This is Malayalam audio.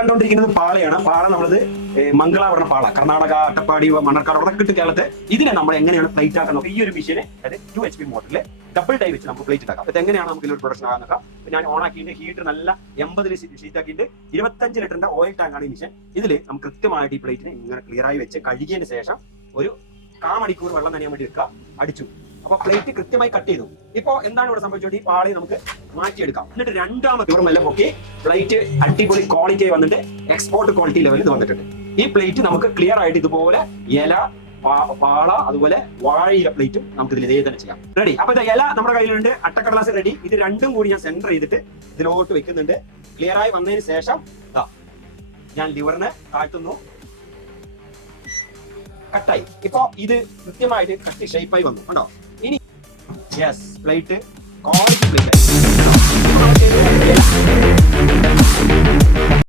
കണ്ടുകൊണ്ടിരിക്കുന്നത് പാളയാണ്. പാള നമ്മളത് മംഗള പറഞ്ഞ പാള, കർണാടക, അട്ടപ്പാടി, മണ്ണാർക്കാട് അവിടെ കിട്ടും കേരളത്തിൽ. ഇതിനെ നമ്മൾ എങ്ങനെയാണ് പ്ലേറ്റ് ആക്കുന്നത്? ഈ ഒരു മെഷീന് അതായത് 2 HP മോഡലിൽ ഡബിൾ ഡൈ വെച്ച് നമുക്ക് പ്ലേറ്റ് ആക്കാം. ഇത് എങ്ങനെയാണ് നമുക്ക് ഒരു പ്രൊഡക്ഷൻ ആകാൻ നോക്കാം. ഞാൻ ഓൺ ആക്കിയിട്ട് ഹീറ്റർ നല്ല 80 ഷീറ്റ് ആക്കിയിട്ട് 25 ലിറ്ററിന്റെ ഓയിൽ ടാങ്കാണ് ഈ മെഷീൻ. ഇതിൽ നമുക്ക് കൃത്യമായിട്ട് ഈ പ്ലേറ്റിനെ ഇങ്ങനെ ക്ലിയർ ആയി വെച്ച് കഴുകിയതിന് ശേഷം ഒരു 1/4 മണിക്കൂർ വെള്ളം നനയാൻ വേണ്ടി വെക്കുക. അടിച്ചു. അപ്പൊ പ്ലേറ്റ് കൃത്യമായി കട്ട് ചെയ്തു. ഇപ്പൊ എന്താണ് ഇവിടെ സംഭവിച്ചത്? ഈ പാളി നമുക്ക് മാറ്റിയെടുക്കാം. എന്നിട്ട് രണ്ടാമത്തെ മെല്ലെ പൊക്കി പ്ലേറ്റ് അടിപൊളി ക്വാളിറ്റി വന്നിട്ട് എക്സ്പോർട്ട് ക്വാളിറ്റി ലെവലിൽ ഇത് വന്നിട്ടുണ്ട്. ഈ പ്ലേറ്റ് നമുക്ക് ക്ലിയർ ആയിട്ട് ഇതുപോലെ ഇല, പാള, അതുപോലെ വാഴയില പ്ലേറ്റും നമുക്ക് ഇതിൽ ഇതേ തന്നെ ചെയ്യാം. റെഡി. അപ്പൊ ഇത് ഇല നമ്മുടെ കയ്യിലുണ്ട്, അട്ടക്കടലാസ് റെഡി. ഇത് രണ്ടും കൂടി ഞാൻ സെന്റർ ചെയ്തിട്ട് ഇതിലോട്ട് വെക്കുന്നുണ്ട്. ക്ലിയർ ആയി വന്നതിന് ശേഷം ഞാൻ ലിവറിനെ താഴ്ത്തുന്നു. കട്ടായി. ഇപ്പൊ ഇത് കൃത്യമായിട്ട് കട്ടി ഷേപ്പായി വന്നു കണ്ടോ. ഇനി യെസ്, പ്ലേറ്റ് ക്വാളിറ്റി പ്ലേറ്റ്.